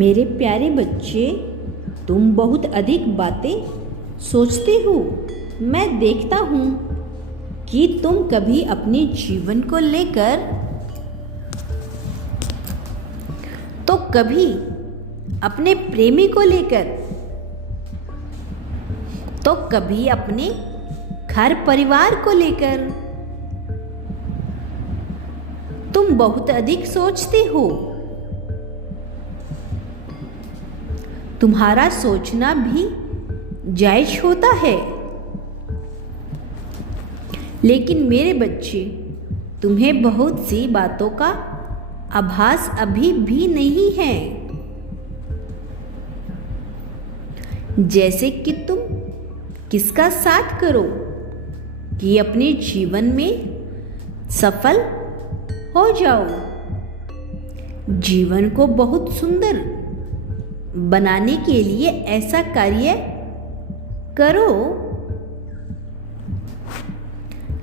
मेरे प्यारे बच्चे, तुम बहुत अधिक बातें सोचते हो। मैं देखता हूँ कि तुम कभी अपने जीवन को लेकर तो कभी अपने प्रेमी को लेकर तो कभी अपने घर परिवार को लेकर तुम बहुत अधिक सोचते हो। तुम्हारा सोचना भी जायज होता है, लेकिन मेरे बच्चे, तुम्हें बहुत सी बातों का आभास अभी भी नहीं है। जैसे कि तुम किसका साथ करो कि अपने जीवन में सफल हो जाओ। जीवन को बहुत सुंदर बनाने के लिए ऐसा कार्य करो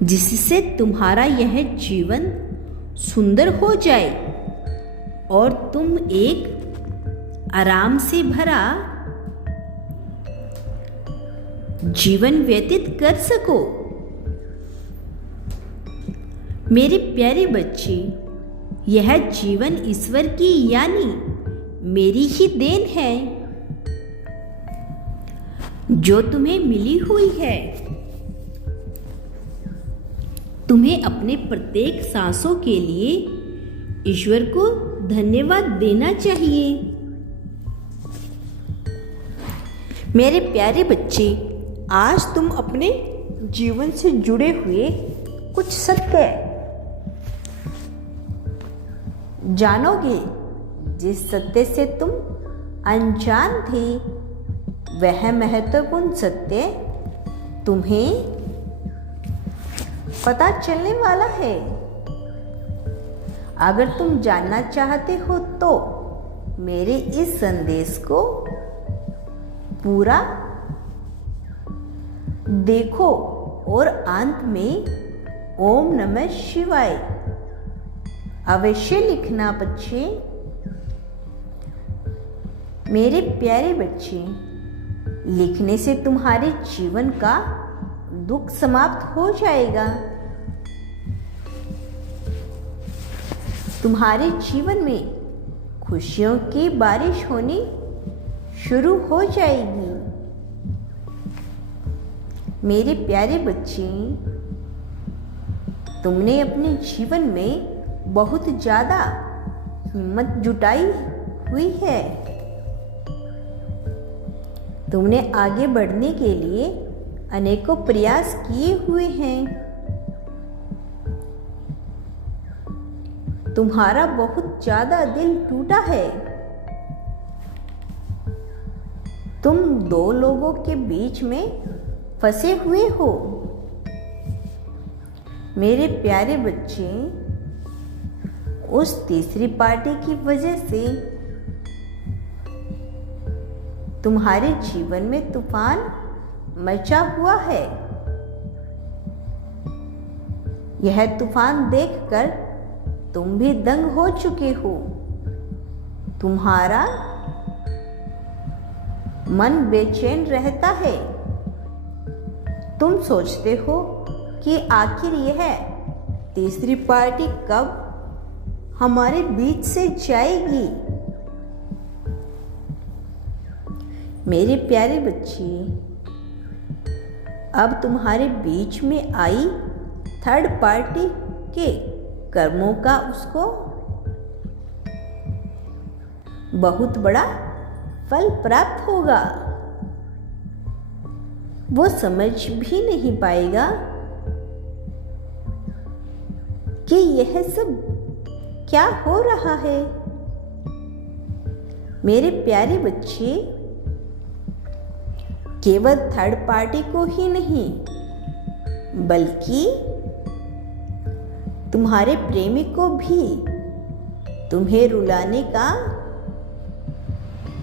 जिससे तुम्हारा यह जीवन सुंदर हो जाए और तुम एक आराम से भरा जीवन व्यतीत कर सको। मेरे प्यारे बच्चे, यह जीवन ईश्वर की यानी मेरी ही देन है जो तुम्हें मिली हुई है। तुम्हें अपने प्रत्येक सांसों के लिए ईश्वर को धन्यवाद देना चाहिए। मेरे प्यारे बच्चे, आज तुम अपने जीवन से जुड़े हुए कुछ सत्य जानोगे। जिस सत्य से तुम अनजान थे, वह महत्वपूर्ण सत्य तुम्हें पता चलने वाला है। अगर तुम जानना चाहते हो तो मेरे इस संदेश को पूरा देखो और अंत में ओम नमः शिवाय अवश्य लिखना बच्चे। मेरे प्यारे बच्चे, लिखने से तुम्हारे जीवन का दुख समाप्त हो जाएगा। तुम्हारे जीवन में खुशियों की बारिश होनी शुरू हो जाएगी। मेरे प्यारे बच्चे, तुमने अपने जीवन में बहुत ज़्यादा हिम्मत जुटाई हुई है। तुमने आगे बढ़ने के लिए अनेकों प्रयास किए हुए हैं। तुम्हारा बहुत ज़्यादा दिल टूटा है। तुम दो लोगों के बीच में फंसे हुए हो। मेरे प्यारे बच्चे, उस तीसरी पार्टी की वजह से तुम्हारे जीवन में तूफान मचा हुआ है। यह तूफान देखकर तुम भी दंग हो चुके हो। तुम्हारा मन बेचैन रहता है। तुम सोचते हो कि आखिर यह तीसरी पार्टी कब हमारे बीच से जाएगी। मेरे प्यारे बच्चे, अब तुम्हारे बीच में आई थर्ड पार्टी के कर्मों का उसको बहुत बड़ा फल प्राप्त होगा। वो समझ भी नहीं पाएगा कि यह सब क्या हो रहा है। मेरे प्यारे बच्चे, केवल थर्ड पार्टी को ही नहीं, बल्कि तुम्हारे प्रेमी को भी तुम्हें रुलाने का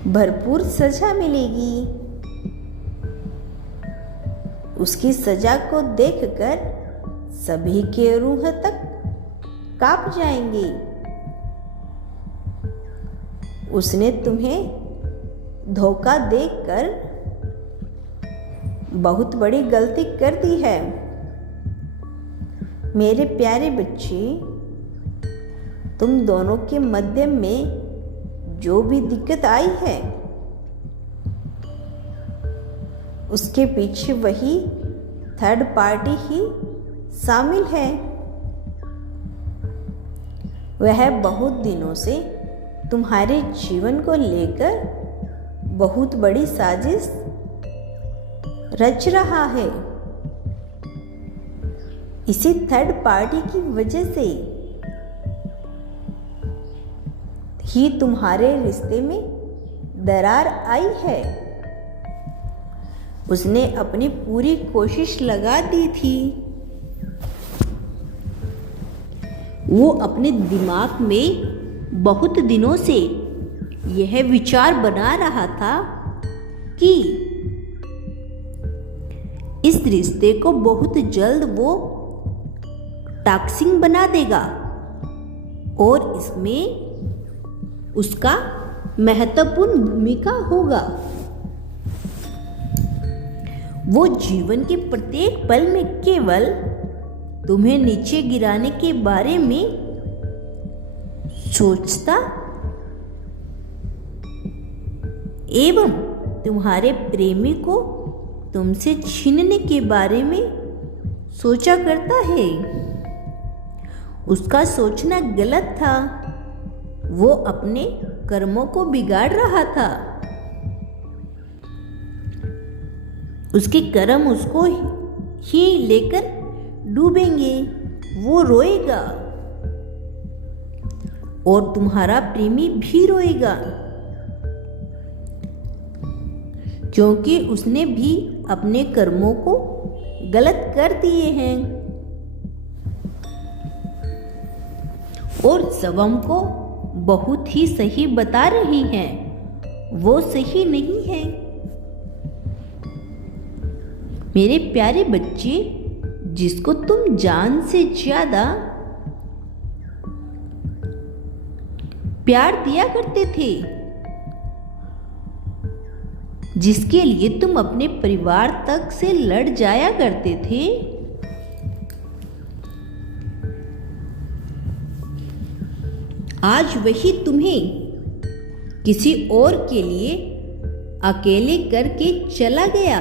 भरपूर सजा मिलेगी। उसकी सजा को देखकर सभी के रूह तक कांप जाएंगे। उसने तुम्हें धोखा देकर बहुत बड़ी गलती कर दी है। मेरे प्यारे बच्चे, तुम दोनों के मध्य में जो भी दिक्कत आई है उसके पीछे वही थर्ड पार्टी ही शामिल है। वह बहुत दिनों से तुम्हारे जीवन को लेकर बहुत बड़ी साजिश रच रहा है। इसी थर्ड पार्टी की वजह से ही तुम्हारे रिश्ते में दरार आई है। उसने अपनी पूरी कोशिश लगा दी थी। वो अपने दिमाग में बहुत दिनों से यह विचार बना रहा था कि इस रिश्ते को बहुत जल्द वो टॉक्सिक बना देगा और इसमें उसका महत्वपूर्ण भूमिका होगा। वो जीवन के प्रत्येक पल में केवल तुम्हें नीचे गिराने के बारे में सोचता एवं तुम्हारे प्रेमी को तुमसे छीनने के बारे में सोचा करता है। उसका सोचना गलत था। वो अपने कर्मों को बिगाड़ रहा था। उसके कर्म उसको ही लेकर डूबेंगे। वो रोएगा और तुम्हारा प्रेमी भी रोएगा, क्योंकि उसने भी अपने कर्मों को गलत कर दिए हैं और सबम को बहुत ही सही बता रही हैं। वो सही नहीं है। मेरे प्यारे बच्चे, जिसको तुम जान से ज्यादा प्यार दिया करते थे, जिसके लिए तुम अपने परिवार तक से लड़ जाया करते थे, आज वही तुम्हें किसी और के लिए अकेले करके चला गया।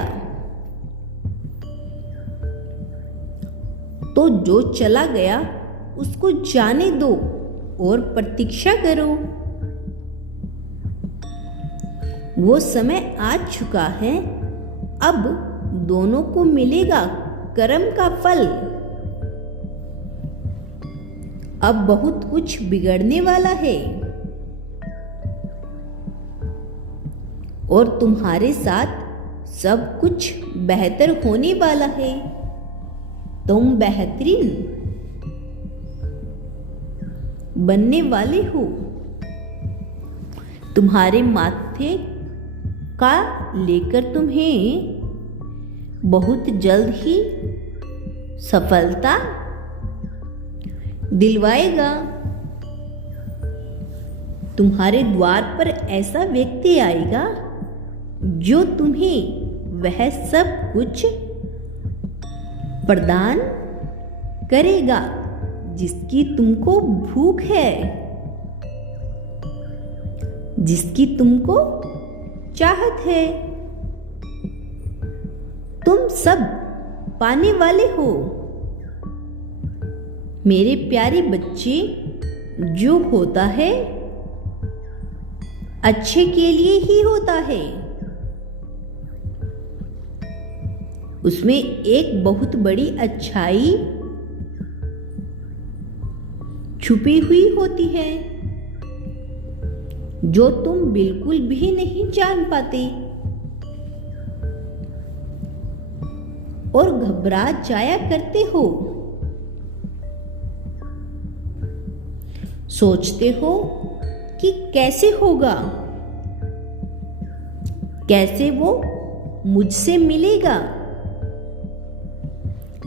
तो जो चला गया उसको जाने दो और प्रतीक्षा करो। वो समय आ चुका है। अब दोनों को मिलेगा कर्म का फल। अब बहुत कुछ बिगड़ने वाला है और तुम्हारे साथ सब कुछ बेहतर होने वाला है। तुम बेहतरीन बनने वाले हो। तुम्हारे माथे का लेकर तुम्हें बहुत जल्द ही सफलता दिलवाएगा। तुम्हारे द्वार पर ऐसा व्यक्ति आएगा जो तुम्हें वह सब कुछ प्रदान करेगा जिसकी तुमको भूख है, जिसकी तुमको चाहत है। तुम सब पाने वाले हो। मेरे प्यारे बच्चे, जो होता है अच्छे के लिए ही होता है। उसमें एक बहुत बड़ी अच्छाई छुपी हुई होती है जो तुम बिल्कुल भी नहीं जान पाते और घबरा जाया करते हो। सोचते हो कि कैसे होगा, कैसे वो मुझसे मिलेगा।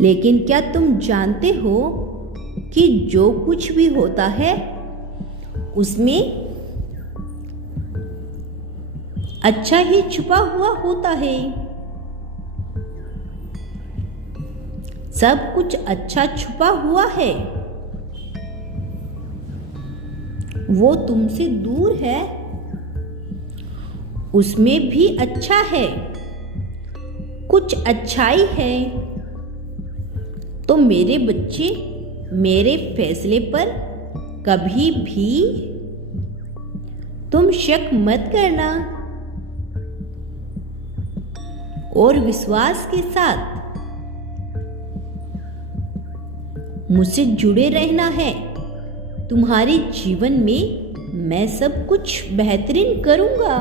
लेकिन क्या तुम जानते हो कि जो कुछ भी होता है उसमें अच्छा ही छुपा हुआ होता है। सब कुछ अच्छा छुपा हुआ है। वो तुमसे दूर है, उसमें भी अच्छा है, कुछ अच्छाई है। तो मेरे बच्चे, मेरे फैसले पर कभी भी तुम शक मत करना और विश्वास के साथ मुझसे जुड़े रहना है। तुम्हारे जीवन में मैं सब कुछ बेहतरीन करूंगा।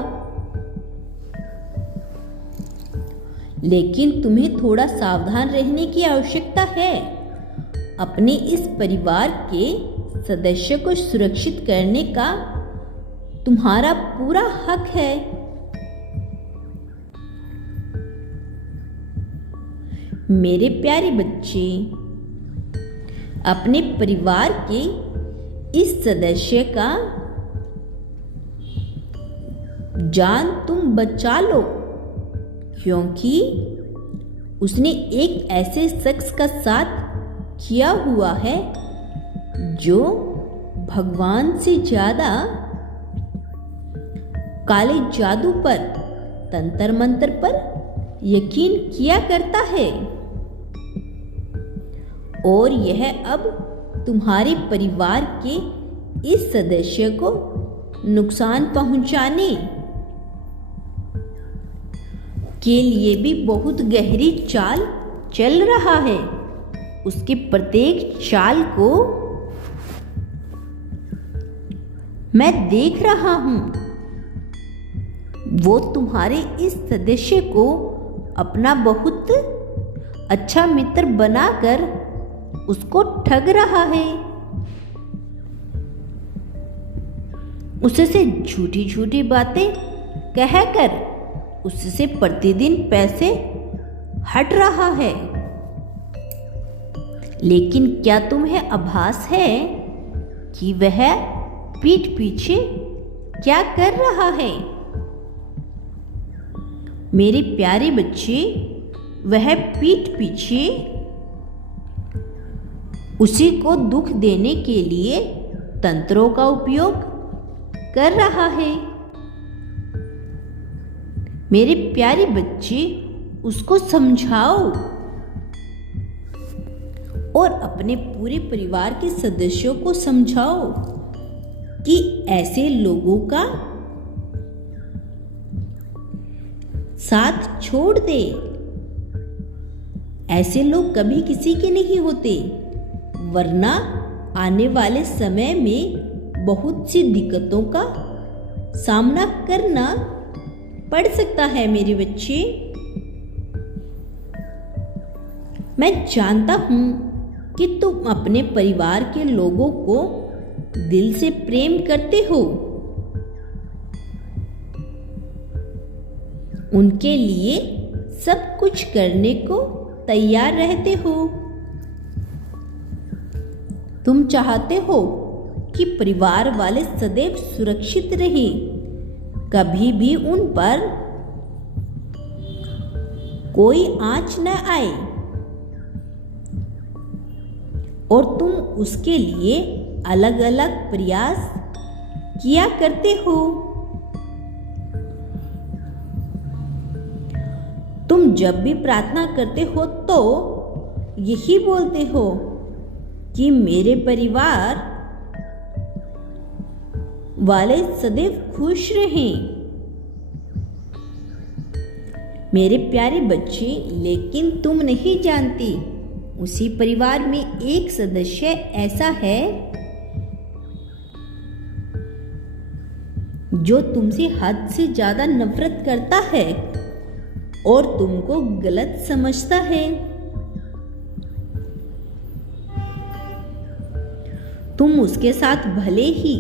लेकिन तुम्हें थोड़ा सावधान रहने की आवश्यकता है। अपने इस परिवार के सदस्य को सुरक्षित करने का तुम्हारा पूरा हक है। मेरे प्यारे बच्चे, अपने परिवार के इस सदस्य का जान तुम बचा लो, क्योंकि उसने एक ऐसे शख्स का साथ किया हुआ है जो भगवान से ज्यादा काले जादू पर, तंत्र मंत्र पर यकीन किया करता है। और यह अब तुम्हारे परिवार के इस सदस्य को नुकसान पहुंचाने के लिए भी बहुत गहरी चाल चल रहा है। उसके प्रत्येक चाल को मैं देख रहा हूं। वो तुम्हारे इस सदस्य को अपना बहुत अच्छा मित्र बनाकर उसको ठग रहा है। उससे झूठी झूठी बातें कहकर उससे प्रतिदिन पैसे हट रहा है। लेकिन क्या तुम्हें आभास है कि वह पीठ पीछे क्या कर रहा है? मेरे प्यारे बच्चे, वह पीठ पीछे उसी को दुख देने के लिए तंत्रों का उपयोग कर रहा है। मेरे प्यारे बच्चे, उसको समझाओ और अपने पूरे परिवार के सदस्यों को समझाओ कि ऐसे लोगों का साथ छोड़ दे। ऐसे लोग कभी किसी के नहीं होते, वरना आने वाले समय में बहुत सी दिक्कतों का सामना करना पड़ सकता है। मेरे बच्चे, मैं जानता हूं कि तुम अपने परिवार के लोगों को दिल से प्रेम करते हो, उनके लिए सब कुछ करने को तैयार रहते हो। तुम चाहते हो कि परिवार वाले सदैव सुरक्षित रहें, कभी भी उन पर कोई आंच न आए, और तुम उसके लिए अलग अलग प्रयास किया करते हो। तुम जब भी प्रार्थना करते हो तो यही बोलते हो कि मेरे परिवार वाले सदैव खुश रहें। मेरे प्यारे बच्चे, लेकिन तुम नहीं जानती, उसी परिवार में एक सदस्य ऐसा है जो तुमसे हद से ज्यादा नफरत करता है और तुमको गलत समझता है। तुम उसके साथ भले ही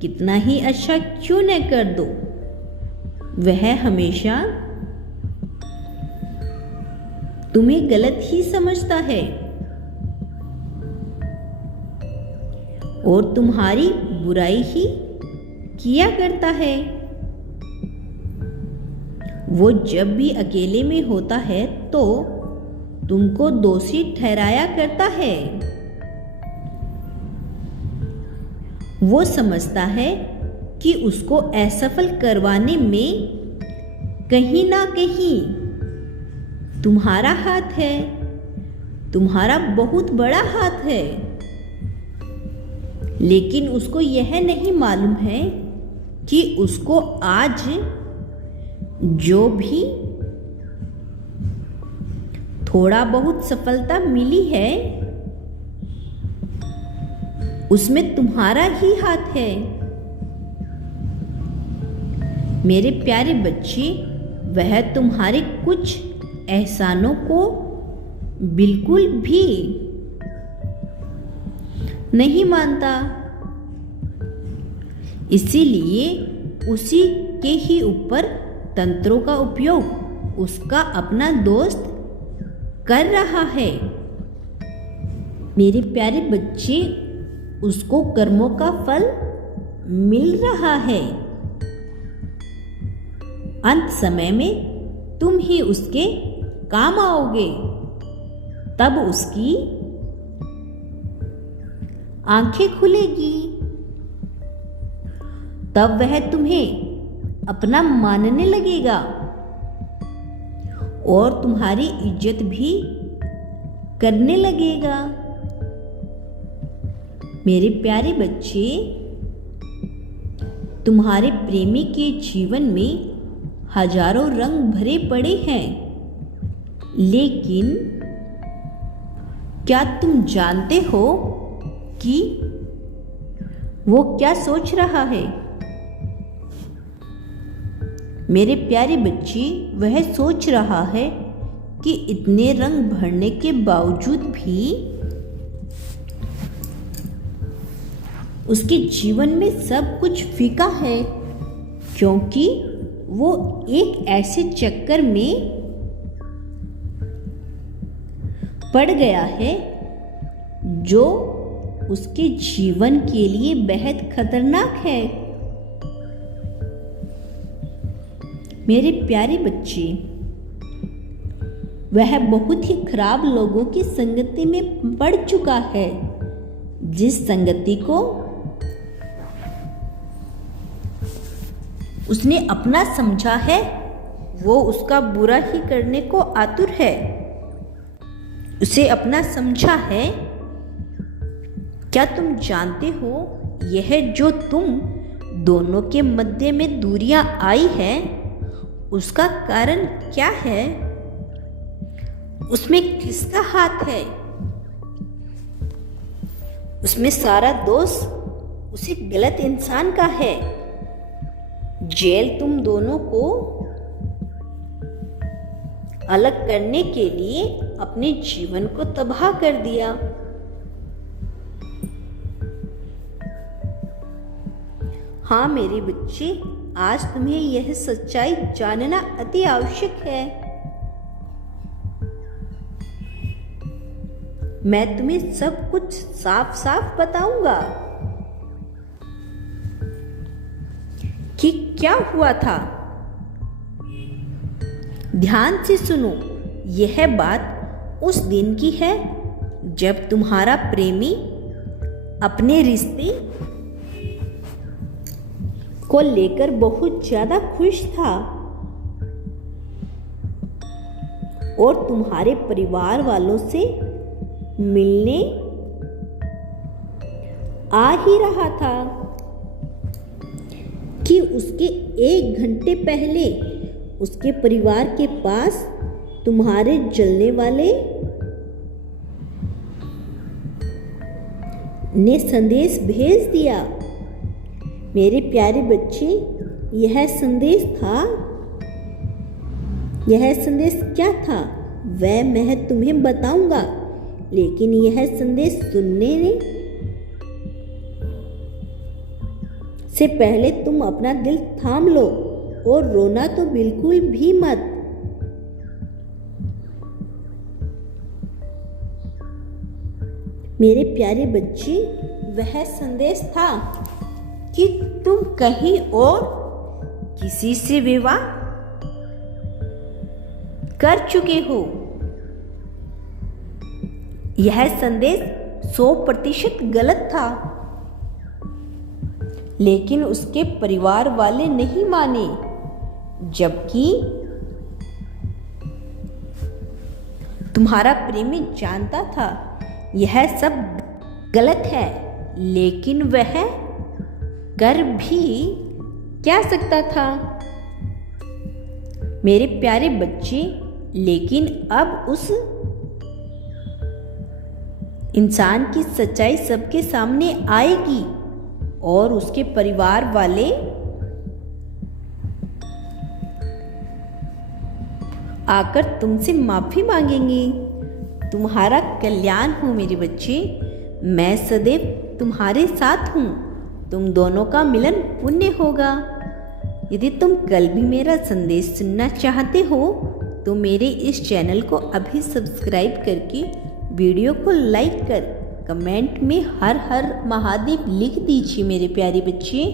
कितना ही अच्छा क्यों न कर दो, वह हमेशा तुम्हें गलत ही समझता है और तुम्हारी बुराई ही किया करता है। वो जब भी अकेले में होता है तो तुमको दोषी ठहराया करता है। वो समझता है कि उसको असफल करवाने में कहीं ना कहीं तुम्हारा हाथ है, तुम्हारा बहुत बड़ा हाथ है। लेकिन उसको यह नहीं मालूम है कि उसको आज जो भी थोड़ा बहुत सफलता मिली है उसमें तुम्हारा ही हाथ है। मेरे प्यारे बच्चे, वह तुम्हारे कुछ एहसानों को बिल्कुल भी नहीं मानता, इसीलिए उसी के ही ऊपर तंत्रों का उपयोग उसका अपना दोस्त कर रहा है। मेरे प्यारे बच्चे, उसको कर्मों का फल मिल रहा है। अंत समय में तुम ही उसके काम आओगे। तब उसकी आंखें खुलेगी, तब वह तुम्हें अपना मानने लगेगा और तुम्हारी इज्जत भी करने लगेगा। मेरे प्यारे बच्चे, तुम्हारे प्रेमी के जीवन में हजारों रंग भरे पड़े हैं, लेकिन क्या तुम जानते हो कि वो क्या सोच रहा है? मेरे प्यारे बच्चे, वह सोच रहा है कि इतने रंग भरने के बावजूद भी उसके जीवन में सब कुछ फीका है, क्योंकि वो एक ऐसे चक्कर में पड़ गया है जो उसके जीवन के लिए बेहद खतरनाक है। मेरे प्यारे बच्चे, वह बहुत ही खराब लोगों की संगति में पड़ चुका है, जिस संगति को उसने अपना समझा है वो उसका बुरा ही करने को आतुर है। उसे अपना समझा है। क्या तुम जानते हो यह जो तुम दोनों के मध्य में दूरियां आई है उसका कारण क्या है? उसमें किसका हाथ है? उसमें सारा दोष उसी गलत इंसान का है। जेल तुम दोनों को अलग करने के लिए अपने जीवन को तबाह कर दिया। हाँ मेरे बच्चे, आज तुम्हें यह सच्चाई जानना अति आवश्यक है। मैं तुम्हें सब कुछ साफ साफ बताऊंगा कि क्या हुआ था। ध्यान से सुनो, यह बात उस दिन की है जब तुम्हारा प्रेमी अपने रिश्ते को लेकर बहुत ज्यादा खुश था और तुम्हारे परिवार वालों से मिलने आ ही रहा था कि उसके 1 घंटे पहले उसके परिवार के पास तुम्हारे जलने वाले ने संदेश भेज दिया। मेरे प्यारे बच्चे, यह संदेश क्या था वह मैं तुम्हें बताऊंगा, लेकिन यह संदेश सुनने से पहले तुम अपना दिल थाम लो और रोना तो बिल्कुल भी मत। मेरे प्यारे बच्चे, वह संदेश था कि तुम कहीं और किसी से विवाह कर चुके हो। यह संदेश 100% गलत था, लेकिन उसके परिवार वाले नहीं माने, जबकि तुम्हारा प्रेमी जानता था यह सब गलत है, लेकिन वह कर भी क्या सकता था। मेरे प्यारे बच्चे, लेकिन अब उस इंसान की सच्चाई सबके सामने आएगी और उसके परिवार वाले आकर तुमसे माफी मांगेंगे। तुम्हारा कल्याण हो मेरे बच्चे। मैं सदैव तुम्हारे साथ हूँ। तुम दोनों का मिलन पुण्य होगा। यदि तुम कल भी मेरा संदेश सुनना चाहते हो तो मेरे इस चैनल को अभी सब्सक्राइब करके वीडियो को लाइक कर कमेंट में हर हर महादेव लिख दीजिए मेरे प्यारे बच्चे।